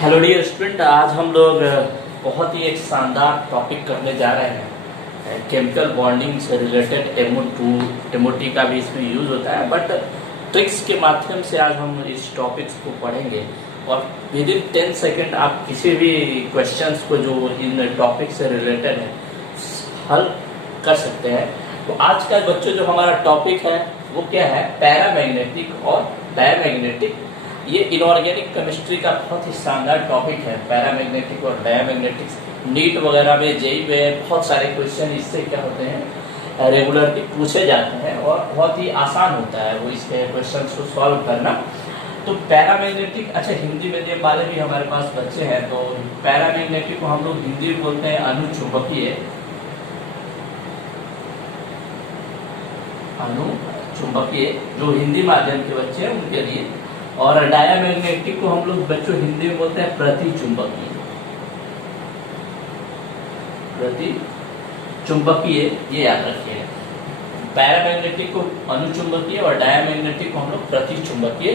Hello dear student, आज हम लोग बहुत ही एक शानदार टॉपिक करने जा रहे हैं। केमिकल बॉन्डिंग से रिलेटेड MO2 का भी इसमें यूज होता है, बट ट्रिक्स के माध्यम से आज हम इस टॉपिक्स को पढ़ेंगे और विद इन 10 सेकेंड आप किसी भी क्वेश्चंस को जो इन टॉपिक से रिलेटेड है हल कर सकते हैं। तो आज का बच्चों जो हमारा टॉपिक है वो क्या है? पैरामैग्नेटिक और डायमैग्नेटिक। ये इनऑर्गेनिक केमिस्ट्री का बहुत ही शानदार टॉपिक है। पैरामैग्नेटिक और डायमैग्नेटिक्स नीट वगैरह में, जेई में बहुत सारे क्वेश्चन इससे क्या होते हैं, रेगुलरली पूछे जाते हैं और बहुत ही आसान होता है वो इसके क्वेश्चन को सॉल्व करना। तो पैरामैग्नेटिक, अच्छा हिंदी मीडियम वाले भी हमारे पास बच्चे हैं, तो पैरामैग्नेटिक को हम लोग हिंदी में बोलते हैं अनुचुंबकीय। अनुचुंबकीय जो हिंदी माध्यम के बच्चे हैं उनके लिए, और डायमैग्नेटिक को हम लोग बच्चों हिंदी में बोलते हैं प्रतिचुंबकीय। प्रतिचुंबकीय ये याद रखिए। पैरामैग्नेटिक को अनुचुंबकीय और डायमैग्नेटिक को हम लोग प्रतिचुंबकीय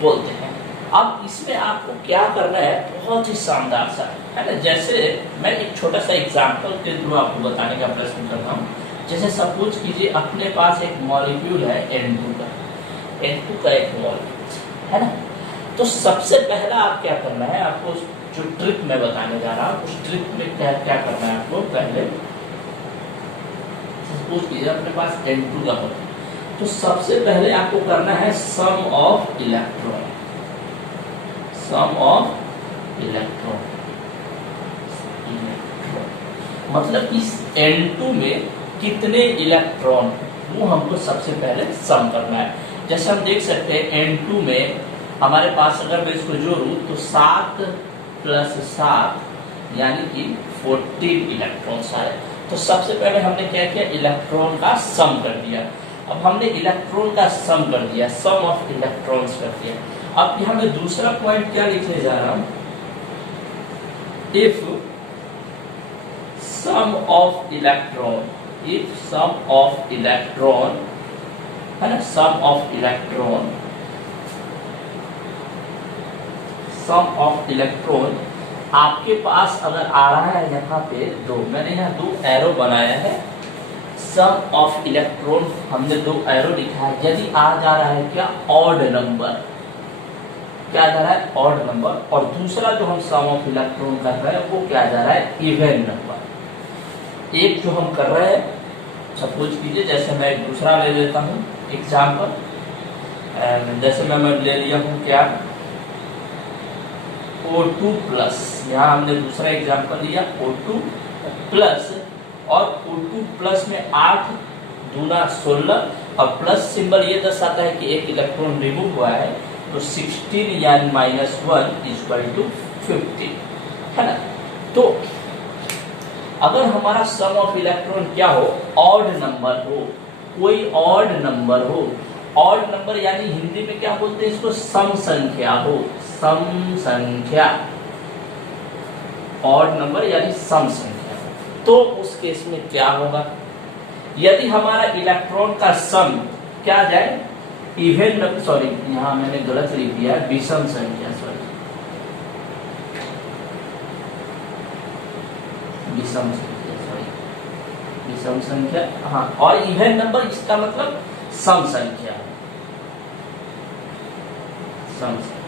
बोलते हैं। अब इसमें आपको क्या करना है, बहुत ही शानदार सा है ना। जैसे मैं एक छोटा सा एग्जांपल के थ्रू आपको बताने का प्रयत्न करता हूँ। जैसे सपोज कीजिए अपने पास एक मॉलिक्यूल है N2 का एक मॉलिक्यूल है ना। तो सबसे पहला आप क्या करना है, आपको जो ट्रिक मैं बताने जा रहा हूँ उस ट्रिक में क्या करना है आपको। पहले सपोज कीजिए अपने पास N2 का मॉलिक्यूल, तो सबसे पहले आपको करना है sum of electron. Sum of electron मतलब इस N2 में कितने इलेक्ट्रॉन, वो हमको सबसे पहले सम करना है। जैसे हम देख सकते हैं N2 में हमारे पास अगर मैं इसको जोड़ूं तो 7 + 7 यानी कि 14 इलेक्ट्रॉन्स आए। तो सबसे पहले हमने क्या किया, इलेक्ट्रॉन का सम कर दिया। अब हमने इलेक्ट्रॉन का सम कर दिया, सम ऑफ इलेक्ट्रॉन्स कर दिया। अब यहाँ मैं दूसरा पॉइंट क्या लिखने जा रहा हूं, if sum of electron, if sum of electron है ना, sum of electron, sum of electron आपके पास अगर आ रहा है यहाँ पे दो, मैंने यहाँ 2 एरो बनाया है। सम ऑफ इलेक्ट्रॉन हमने 2 एरो लिखा है। यदि आ जा रहा है क्या, ऑड नंबर, क्या जा रहा है, ऑड नंबर। और दूसरा जो हम सम ऑफ इलेक्ट्रॉन कर रहे हैं वो क्या जा रहा है, इवन नंबर। एक जो हम कर रहे हैं, सपोज कीजिए जैसे मैं एक दूसरा ले लेता हूँ एग्जाम्पल। जैसे मैं ले लिया हूँ क्या, O2+, यहाँ हमने दूसरा एग्जाम्पल लिया O2+, और O2+ में 8 दूना 16, और प्लस सिंबल ये दर्शाता है कि एक इलेक्ट्रॉन रिमूव हुआ है। तो 16 यानी -1 = 15 है ना। तो अगर हमारा सम ऑफ इलेक्ट्रॉन क्या हो, ऑड नंबर हो, कोई ऑड नंबर हो। ऑड नंबर यानी हिंदी में क्या बोलते हैं इसको, सम संख्या हो, सम संख्या। ऑड नंबर यानी सम संख्या। तो उस केस में क्या होगा, यदि हमारा इलेक्ट्रॉन का सम क्या जाए, इवन, सॉरी यहाँ मैंने गलत लिख दिया, विषम संख्या, सॉरी विषम संख्या, सॉरी विषम संख्या, हाँ। और इवन नंबर इसका मतलब सम संख्या, सम संख्या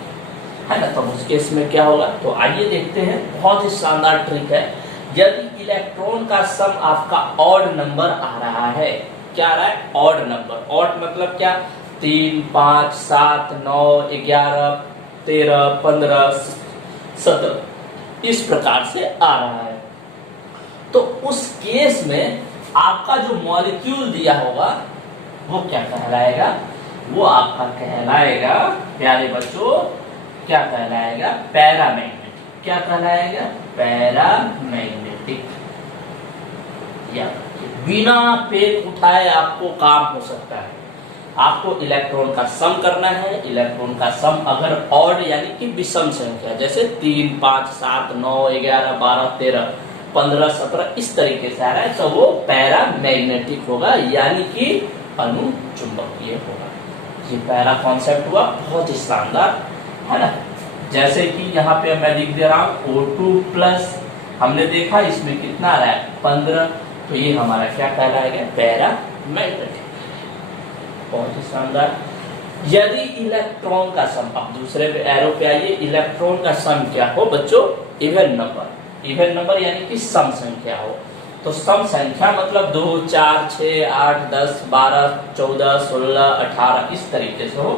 है ना। तो उस केस में क्या होगा, तो आइए देखते हैं। बहुत ही शानदार ट्रिक है। यदि इलेक्ट्रॉन का सम आपका ऑड नंबर आ रहा है, क्या आ रहा है, ऑड नंबर। ऑड मतलब क्या, 3, 5, 7, 9, 11, 13, 15, 17 इस प्रकार से आ रहा है। तो उस केस में आपका जो मॉलिक्यूल दिया होगा वो क्या कहलाएगा, वो आपका कहलाएगा प्यारे बच्चों, क्या कहलाएगा, पैरामैग्नेटिक। क्या कहलाएगा, पैरामैग्नेटिक। या बिना पेन उठाए आपको काम हो सकता है। आपको इलेक्ट्रॉन का सम करना है। इलेक्ट्रॉन का सम अगर ऑड यानी कि विषम संख्या, जैसे 3, 5, 7, 9, 11, 12, 13, 15, 17 इस तरीके से आ रहा है, तो वो पैरामैग्नेटिक होगा, यानी कि अनुचुंबकीय होगा। ये पहला कॉन्सेप्ट हुआ, बहुत ही शानदार है ना। जैसे कि यहाँ पे मैं लिख दे रहा हूँ O2 प्लस, हमने देखा इसमें कितना आ रहा है 15, तो ये हमारा क्या कहलाएगा, पैरामैग्नेटिक। बहुत ही शानदार। यदि इलेक्ट्रॉन का सम, अब दूसरे पे एरो पे आइए, इलेक्ट्रॉन का सम क्या हो बच्चों, इवन नंबर। इवन नंबर यानी कि सम संख्या हो, तो सम संख्या मतलब 2 4 6 8 10 12 14 16 18 इस तरीके से हो,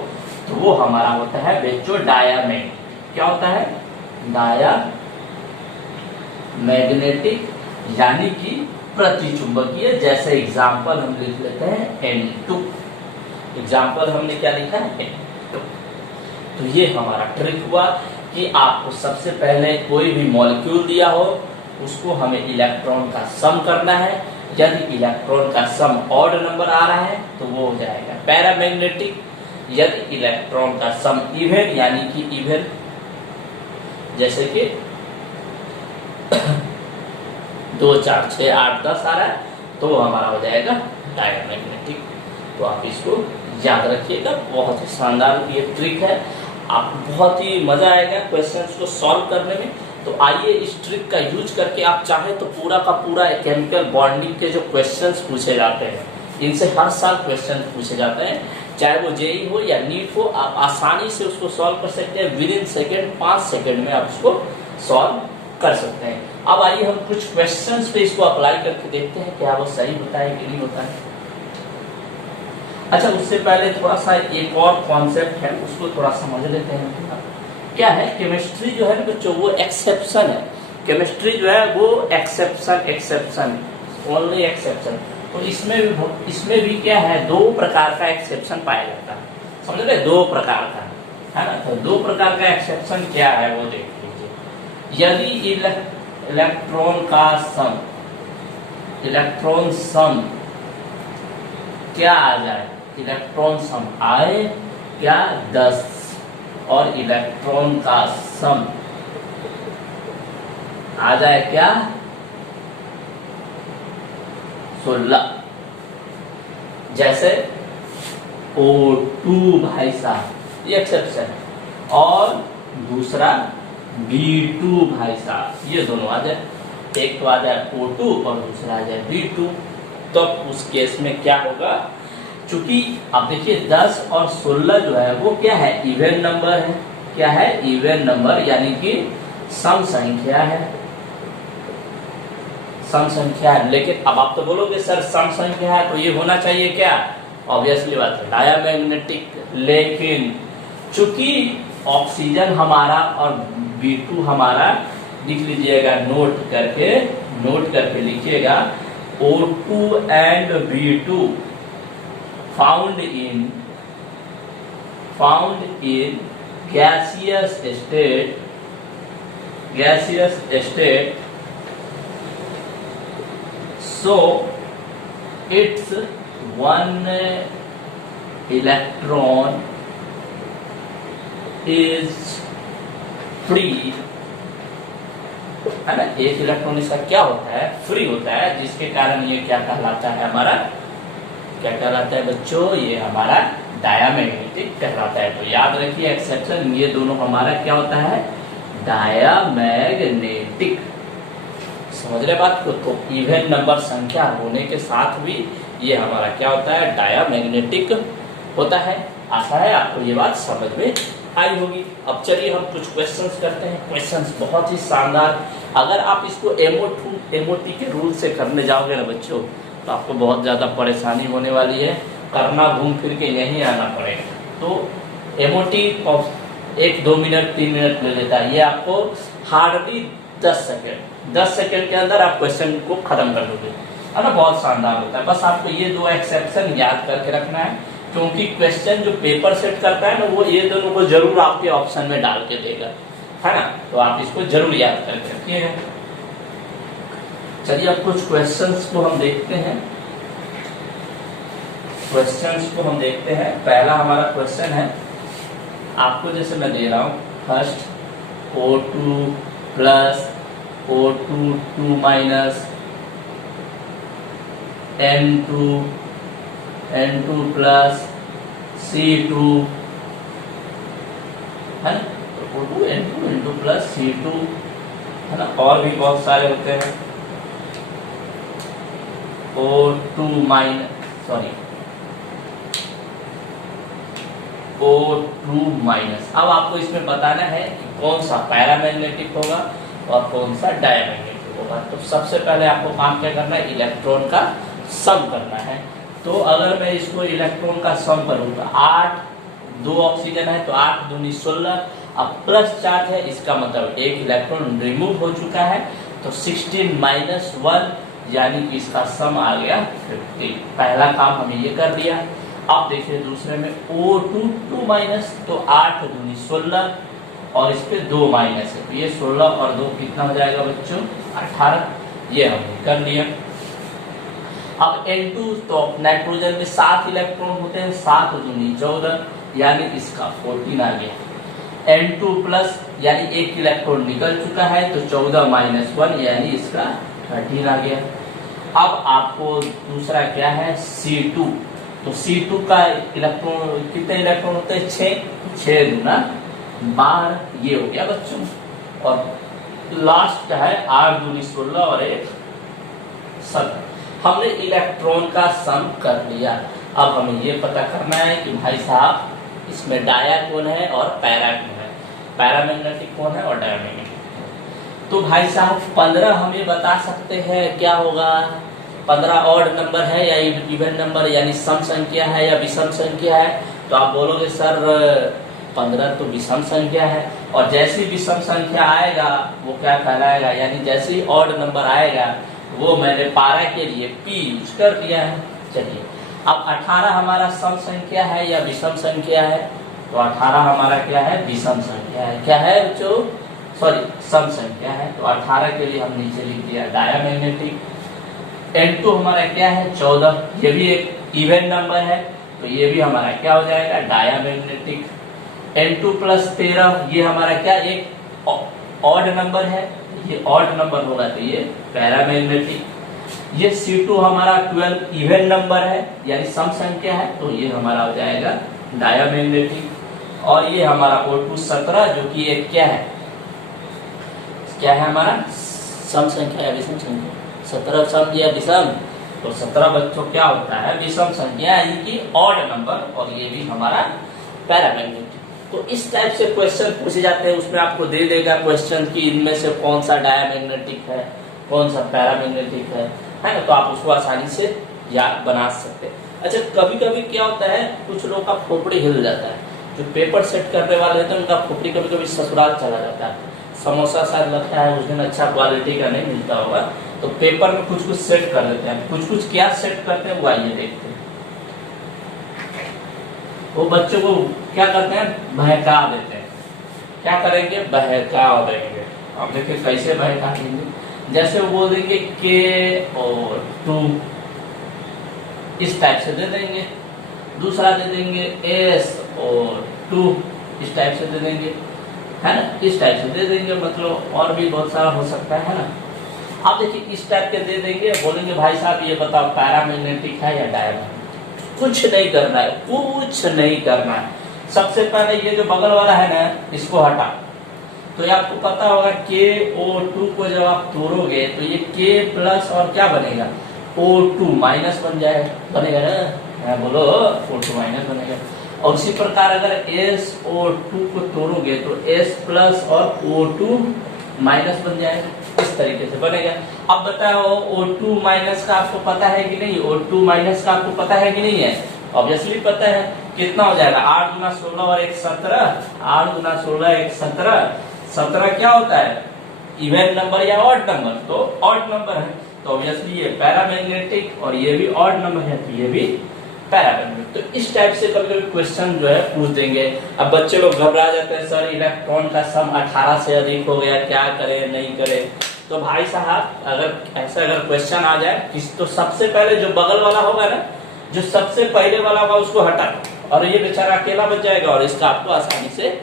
तो वो हमारा होता है बच्चों डायामैग्नेटिक। क्या होता है, डायामैग्नेटिक यानी कि प्रतिचुंबकीय। जैसे एग्जाम्पल हम लिख लेते हैं N2, एग्जाम्पल हमने क्या लिखा है N2। तो ये हमारा ट्रिक हुआ कि आपको सबसे पहले कोई भी मॉलिक्यूल दिया हो उसको हमें इलेक्ट्रॉन का सम करना है। यदि इलेक्ट्रॉन का सम ऑड नंबर आ रहा है तो वो हो जाएगा पैरामैग्नेटिक। यदि इलेक्ट्रॉन का सम इवन यानी कि इवन, जैसे कि 2 4 6 8 10 आ रहा है, तो हमारा हो जाएगा डायमैग्नेटिक। तो आप इसको याद रखिएगा, बहुत ही शानदार ये ट्रिक है, आपको बहुत ही मजा आएगा क्वेश्चंस को सॉल्व करने में। तो आइए इस ट्रिक का यूज करके आप चाहे तो पूरा का पूरा केमिकल बॉन्डिंग के जो क्वेश्चंस पूछे जाते हैं, इनसे हर साल क्वेश्चन पूछे जाते हैं, चाहे वो जेई हो या नीट हो, आप आसानी से उसको सॉल्व कर सकते हैं। विद इन सेकेंड, 5 सेकेंड में आप उसको सॉल्व कर सकते हैं। अब आइए हम कुछ क्वेश्चंस पे इसको अप्लाई करके देखते हैं क्या वो सही होता है कि नहीं होता है। अच्छा, उससे पहले थोड़ा सा एक और कॉन्सेप्ट है, उसको थोड़ा समझ लेते हैं। क्या है, केमिस्ट्री जो है ना बच्चों वो एक्सेप्शन है। केमिस्ट्री जो है वो एक्सेप्शन ओनली एक्सेप्शन। तो इसमें भी क्या है, 2 प्रकार का एक्सेप्शन पाया जाता है, समझ रहे, 2 प्रकार का है ना। तो 2 प्रकार का एक्सेप्शन क्या है वो देख लीजिए। यदि इलेक्ट्रॉन सम क्या आ जाए, इलेक्ट्रॉन सम आए क्या 10 और इलेक्ट्रॉन का सम आ जाए क्या 16, जैसे O2 भाई साहब, ये एक्सेप्शन, और दूसरा B2 भाई साहब, ये दोनों आ जाए। एक तो आ जाए O2 और दूसरा आ जाए B2। तो उस केस में क्या होगा, चूंकि आप देखिए 10 और 16 जो है वो क्या है, इवन नंबर है। क्या है, इवन नंबर यानी कि सम संख्या है, सम संख्या है। लेकिन अब आप तो बोलोगे सर सम संख्या है तो ये होना चाहिए क्या, ऑब्वियसली बात है डायमैग्नेटिक। लेकिन चूंकि ऑक्सीजन हमारा और B2 हमारा, लिख लीजिएगा नोट करके लिखिएगा, O2 and B2 found in gaseous state, so its one electron is free, है ना। एक इलेक्ट्रॉन इसका क्या होता है, फ्री होता है, जिसके कारण ये क्या कहलाता है, हमारा क्या कहलाता है बच्चों, ये हमारा डायमैग्नेटिक कहलाता है। तो याद रखिए एक्सेप्शन, ये दोनों हमारा क्या होता है, डायमैग्नेटिक। समझ रहे बात को। तो इवन नंबर संख्या होने के साथ भी ये हमारा क्या होता है, डायमैग्नेटिक होता है। आशा है आपको ये बात समझ में आई होगी। अब चलिए हम कुछ क्वेश्चंस करते हैं। क्वेश्चंस बहुत ही शानदार, अगर आप इसको एमओटी के रूल से करने जाओगे ना बच्चों, तो आपको बहुत ज़्यादा परेशानी होने वाली है, करना घूम फिर के यहीं आना पड़ेगा। तो एमओटी 1-2 मिनट 3 मिनट ले लेता है, ये आपको हार्डली 10 सेकेंड के अंदर आप क्वेश्चन को खत्म कर दोगे, है ना। बहुत शानदार होता है। बस आपको ये 2 एक्सेप्शन याद करके रखना है, क्योंकि क्वेश्चन जो पेपर सेट करता है ना वो ये दोनों को जरूर आपके ऑप्शन में डाल के देगा, है ना। तो आप इसको जरूर याद करके रखिएगा। चलिए अब कुछ क्वेश्चंस को हम देखते हैं। पहला हमारा क्वेश्चन है, आपको जैसे मैं दे रहा हूँ, first O2 plus O2 2 minus N2 plus C2, है ना। O2 N2 N2 plus C2, है ना, और भी बहुत सारे होते हैं। O2 minus. अब आपको इसमें बताना है कि कौन सा पैरामैग्नेटिक होगा और कौन सा डायमैग्नेटिक होगा। तो सबसे पहले आपको काम क्या करना है, इलेक्ट्रॉन का सम करना है। तो अगर मैं इसको इलेक्ट्रॉन का सम करूँ तो 8, 2 ऑक्सीजन है तो 8 दूनी 16, अब प्लस चार्ज है, इसका मतलब एक इलेक्ट्रॉन रिमूव हो चुका है, तो 16 माइनस 1 यानी कि इसका सम आ गया 50। पहला काम हमें ये कर दिया। अब देखिए दूसरे में O2 2 माइनस, तो 8 दूनी 16 और इस पे 2 माइनस है, तो ये 16 और 2 कितना हो जाएगा बच्चों, 18। ये हमने कर लिया। अब N2, तो नाइट्रोजन में 7 इलेक्ट्रॉन होते हैं, 7 दूनी 14 यानी इसका 14 आ गया। N2 प्लस यानी एक इलेक्ट्रॉन निकल चुका है, तो 14 माइनस 1 यानी इसका 13 आ गया। अब आपको दूसरा क्या है, C2, तो C2 का इलेक्ट्रॉन, कितने इलेक्ट्रॉन होते हैं, 6 दूना 12, ये हो गया बच्चों। और लास्ट है 8 दूनी 16 और 1 17। हमने इलेक्ट्रॉन का सम कर लिया। अब हमें ये पता करना है कि भाई साहब इसमें डाया कौन है और पैरा कौन है, पैरामैग्नेटिक कौन है और डायमैग्नेटिक। तो भाई साहब 15 हमें बता सकते हैं क्या होगा, 15 ऑड नंबर है या इवन नंबर यानी सम संख्या है या विषम संख्या है। तो आप बोलोगे सर 15 तो विषम संख्या है, और जैसी विषम संख्या आएगा वो क्या कहलाएगा, यानी जैसे ही ऑड नंबर आएगा वो मैंने पारा के लिए P यूज कर दिया है। चलिए अब 18 हमारा सम संख्या है या विषम संख्या है, तो 18 हमारा क्या है, विषम संख्या है। क्या है बच्चों, सॉरी सम संख्या है, तो 18 के लिए हम नीचे लिख दिया डायमैग्नेटिक। N2 हमारा क्या है, 14, ये भी एक इवन नंबर है, तो ये भी हमारा क्या हो जाएगा, डायमैग्नेटिक। N2 प्लस 13 ये हमारा क्या, एक ऑड नंबर है, ये ऑड नंबर होगा तो ये पैरामैग्नेटिक। ये C2 हमारा 12 इवन नंबर है यानी सम संख्या है, तो ये हमारा हो जाएगा डायमैग्नेटिक। और ये हमारा O2 17 जो कि एक क्या है हमारा सम संख्या या विषम संख्या, 17 सम या विषम, तो 17 बच्चों क्या होता है, विषम संख्या यानी कि ऑड नंबर, और ये भी हमारा पैरामैग्नेटिक। तो इस टाइप से क्वेश्चन पूछे जाते हैं, उसमें आपको दे देगा क्वेश्चन कि इनमें से कौन सा डायमैग्नेटिक है, कौन सा पैरामैग्नेटिक है ना, तो आप उसको आसानी से याद बना सकते हैं। अच्छा कभी कभी क्या होता है, कुछ लोगों का खोपड़ी हिल जाता है, जो पेपर सेट करने वाले हैं तो उनका खोपड़ी कभी कभी ससुराल चला जाता है। समोसा शायद लगता है उस दिन अच्छा क्वालिटी का नहीं मिलता होगा, तो पेपर में कुछ सेट कर देते हैं। कुछ क्या सेट करते हैं वो आइए देखते हैं। वो बच्चों को क्या करते हैं, बहका देते हैं। क्या करेंगे, बहका देंगे। अब देखिए कैसे बहका देंगे, जैसे वो बोल देंगे के और 2, इस टाइप से दे देंगे। दूसरा दे देंगे एस और 2, इस टाइप से दे देंगे, है ना, इस टाइप से दे देंगे। मतलब और भी बहुत सारा हो सकता है ना। अब देखिए इस टाइप के दे देंगे, बोलेंगे भाई साहब ये बताओ पैरामैग्नेटिक है या डायमैग्नेटिक। कुछ नहीं करना है, कुछ नहीं करना है। सबसे पहले ये जो बगल वाला है ना, इसको हटा। तो ये आपको पता होगा KO2 को जब आप तोड़ोगे तो ये K प्लस और क्या बनेगा, O2 माइनस बनेगा ना, बोलो O2 माइनस बनेगा। और उसी प्रकार अगर SO2 को तोड़ोगे तो S प्लस और O2 माइनस बन जाएगा, इस तरीके से बनेगा। अब बताओ O2 माइनस का आपको पता है कि नहीं, O2 माइनस का आपको पता है कि नहीं है, ऑब्वियसली पता है। कितना हो जाएगा, 8 गुना 16 और 1 17, 8 गुना 16 1 17, 17 क्या होता है, इवन नंबर या ऑड नंबर, तो ऑड नंबर है, तो ऑब्वियसली ये पैरामैग्नेटिक, और ये भी ऑड नंबर है तो ये भी पैरामैग्नेटिक। तो इस टाइप से कभी कभी क्वेश्चन जो है पूछ देंगे। अब बच्चे लोग घबरा जाते हैं, सर इलेक्ट्रॉन का सम 18 से अधिक हो गया, क्या करें नहीं करें। तो भाई साहब अगर ऐसा क्वेश्चन आ जाए किस, तो सबसे पहले जो बगल वाला होगा ना, जो सबसे पहले वाला होगा उसको हटा दो, और ये बेचारा अकेला बच जाएगा, और इसका आपको आसानी से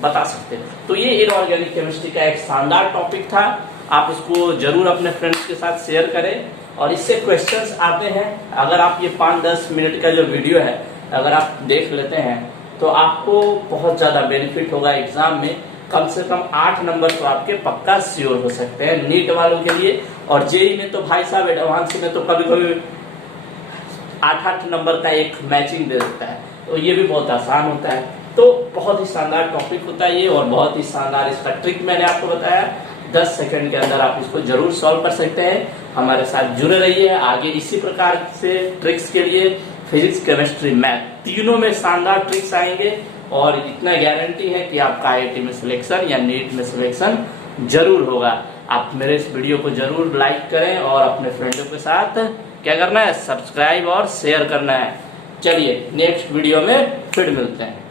बता सकते हैं। तो ये इनऑर्गेनिक केमिस्ट्री का एक शानदार टॉपिक था, आप इसको जरूर अपने फ्रेंड्स के साथ शेयर करें। और इससे क्वेश्चंस आते हैं, अगर आप ये 5-10 मिनट का जो वीडियो है अगर आप देख लेते हैं तो आपको बहुत ज़्यादा बेनिफिट होगा एग्जाम में। कम से कम 8 नंबर तो आपके पक्का श्योर हो सकते हैं नीट वालों के लिए। और जेई में तो भाई साहब एडवांस में तो कभी कभी 8-8 नंबर का एक मैचिंग दे देता है, तो ये भी बहुत आसान होता है। तो बहुत ही शानदार टॉपिक होता है ये, और बहुत ही शानदार इसका ट्रिक मैंने आपको बताया। 10 सेकंड के अंदर आप इसको जरूर सॉल्व कर सकते हैं। हमारे साथ जुड़े रहिए, आगे इसी प्रकार से ट्रिक्स के लिए फिजिक्स, केमिस्ट्री, मैथ तीनों में शानदार ट्रिक्स आएंगे। और इतना गारंटी है कि आपका IIT में सिलेक्शन या नीट में सिलेक्शन जरूर होगा। आप मेरे इस वीडियो को जरूर लाइक करें और अपने फ्रेंडों के साथ क्या करना है, सब्सक्राइब और शेयर करना है। चलिए नेक्स्ट वीडियो में फिर मिलते हैं।